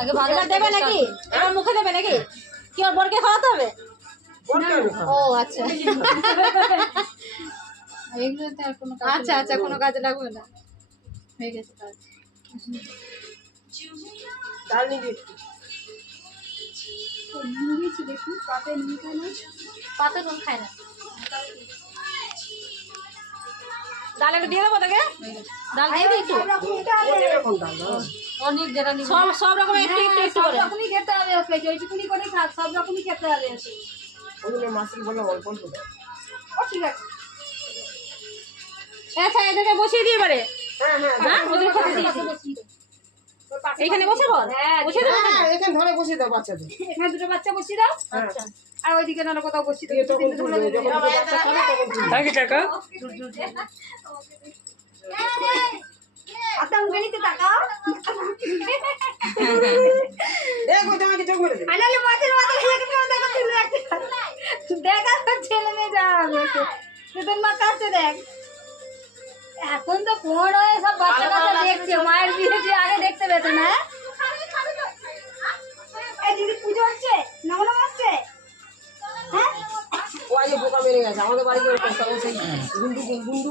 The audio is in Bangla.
আগে ভালো দেবে নাকি? এবার মুখে দেবে নাকি? কি ওর বরকে খাওয়াতে হবে? ও আচ্ছা। এগুলোতে আর কোনো কাজ আচ্ছা আচ্ছা কোনো কাজে লাগবে না। হয়ে গেছে কাজ। ডাল নিবি নিয়েছি দেখুন পাতে নিয়ে খায় না, পাতে নুন খায় না। ডাল একটু দিয়ে দেবো তাকে, ডাল দিয়ে দিই একটু অনেক যেটা সব সব রকমের একটু একটু একটু করে রকমই খেতে হবে ওকে, যেটুকুনি করে খাক সব রকমই খেতে হবে ওকে। ওগুলো মাসি বলে অল্প অল্প দাও। ও ঠিক আছে। আচ্ছা এদেরকে বসিয়ে দিয়ে পারে। হ্যাঁ হ্যাঁ হ্যাঁ ওদের খেতে দিয়েছি। এইখানে বসাবো? হ্যাঁ বসিয়ে দাও। হ্যাঁ এখানে ধরে বসিয়ে দাও বাচ্চাদের। এখানে দুটো বাচ্চা বসিয়ে দাও। আচ্ছা আর ওইদিকে না কোথাও বসিয়ে দাও। তখন তুলবে, যখন দুটো বাচ্চা খাবে তখন তুলবে। টাকা টাকা আচ্ছা উঠে নিতে তাকাও। দেখো তোমাকে চোখ মেরে দেবে। আনালে মাছের মাথা খেয়ে দেখো তুলে রাখতে। দেখা তো ছেলে মেয়ে যাবে। তোর মা কাছে দেখ। এখন তো ফোন হয়ে সব বাচ্চা কাচ্চা দেখছে, মায়ের বিয়ে আগে দেখতে পেতো না। এই দিদি পুজো হচ্ছে, নমন হচ্ছে। হ্যাঁ ও আজ বোকা মেরে গেছে আমাদের বাড়িতে গুন্ডু গুন্ডু